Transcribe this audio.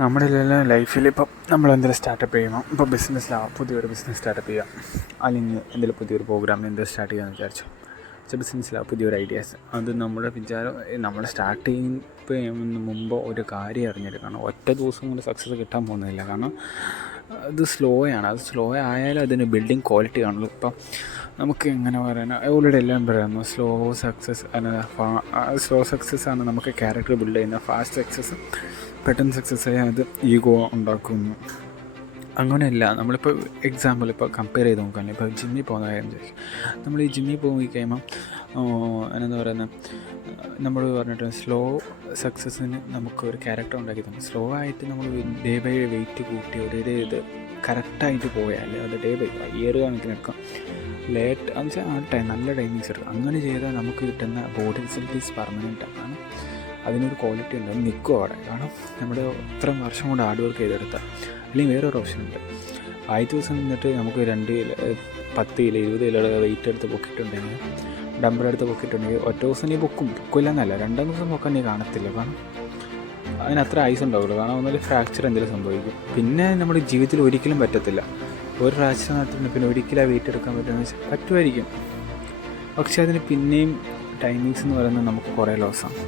നമ്മുടെ ലൈഫിൽ ഇപ്പം നമ്മൾ എന്തെങ്കിലും സ്റ്റാർട്ടപ്പ് ചെയ്യണം. ഇപ്പോൾ ബിസിനസ്സിലാവാം, പുതിയൊരു ബിസിനസ് സ്റ്റാർട്ടപ്പ് ചെയ്യാം, അല്ലെങ്കിൽ എന്തെങ്കിലും പുതിയൊരു പ്രോഗ്രാം എന്തെങ്കിലും സ്റ്റാർട്ട് ചെയ്യാമെന്ന് വിചാരിച്ചു. പക്ഷേ ബിസിനസ്സിലാവും പുതിയൊരു ഐഡിയാസ്. അത് നമ്മുടെ വിചാരം നമ്മൾ സ്റ്റാർട്ട് ചെയ്യുന്നതിന് മുമ്പ് ഒരു കാര്യം അറിഞ്ഞെടുക്കണം. ഒറ്റ ദിവസം കൊണ്ട് സക്സസ് കിട്ടാൻ പോകുന്നില്ല. കാരണം അത് സ്ലോ ആണ്. അത് സ്ലോ ആയാലും അതിന് ബിൽഡിങ് ക്വാളിറ്റി കാണുള്ളൂ. ഇപ്പം നമുക്ക് എങ്ങനെ പറയാൻ ഓൾറെഡി എല്ലാം പറയാമോ, സ്ലോ സക്സസ് ആണ് നമുക്ക് ക്യാരക്ടർ ബിൽഡ് ചെയ്യുന്നത്. ഫാസ്റ്റ് സക്സസ് പെട്ടെന്ന് സക്സസ് ആയാൽ അത് ഈഗോ ഉണ്ടാക്കുന്നു. അങ്ങനെയല്ല. നമ്മളിപ്പോൾ എക്സാമ്പിൾ ഇപ്പോൾ കമ്പയർ ചെയ്ത് നോക്കുകയാണെങ്കിൽ ഇപ്പോൾ ജിമ്മിൽ പോകുന്ന കാര്യം ചോദിക്കും. നമ്മൾ ഈ ജിമ്മിൽ പോയി കഴിയുമ്പം എന്താ പറയുന്നത്, നമ്മൾ പറഞ്ഞിട്ട് സ്ലോ സക്സസ്സിന് നമുക്കൊരു ക്യാരക്ടർ ഉണ്ടാക്കി തന്നു. സ്ലോ ആയിട്ട് നമ്മൾ ഡേ ബൈ വെയിറ്റ് കൂട്ടി ഒരേ ഇത് കറക്റ്റായിട്ട് പോയാൽ അത് ഡേ ബൈ ഇയർ കണക്കിനെടുക്കാം. ലേറ്റ് എന്ന് വെച്ചാൽ ആ ടൈം നല്ല ടൈമിങ്സ് എടുക്കും. അങ്ങനെ ചെയ്താൽ നമുക്ക് കിട്ടുന്ന ബോഡി റിസൾട്ട് ഈസ് പെർമനൻ്റാണ്. കാരണം അതിനൊരു ക്വാളിറ്റി ഉണ്ട്, അത് നിൽക്കും അവിടെ. കാരണം നമ്മൾ ഇത്രയും വർഷം കൊണ്ട് ഹാർഡ് വർക്ക് ചെയ്തെടുത്താൽ. അല്ലെങ്കിൽ വേറൊരു ഓപ്ഷൻ ഉണ്ട്. ആദ്യത്തെ ദിവസം നിന്നിട്ട് നമുക്ക് 2 കിലോ 10 കിലോ 20 കിലോയുടെ വെയിറ്റ് എടുത്ത് പൊക്കിയിട്ടുണ്ടെങ്കിൽ, ഡമ്പറെടുത്ത് പൊക്കിയിട്ടുണ്ടെങ്കിൽ ഒറ്റ ദിവസം നീ പൊക്കില്ലെന്നല്ല, 2-ാം ദിവസം പൊക്കാൻ നീ കാണത്തില്ല. കാരണം അതിന് അത്ര ഐസ് ഉണ്ടാവുള്ളൂ. കാരണം ഒന്നൊരു ഫ്രാക്ചർ എന്തെങ്കിലും സംഭവിക്കും. പിന്നെ നമ്മുടെ ജീവിതത്തിൽ ഒരിക്കലും പറ്റത്തില്ല. ഒരു ഫ്രാക്ചർ നടത്തുന്നുണ്ട് പിന്നെ ഒരിക്കലും ആ വെയിറ്റ് എടുക്കാൻ പറ്റുമെന്ന് വെച്ചാൽ പറ്റുമായിരിക്കും. പക്ഷേ അതിന് പിന്നെയും ടൈമിങ്സ് എന്ന് പറയുന്നത് നമുക്ക് കുറേ ലോസാണ്.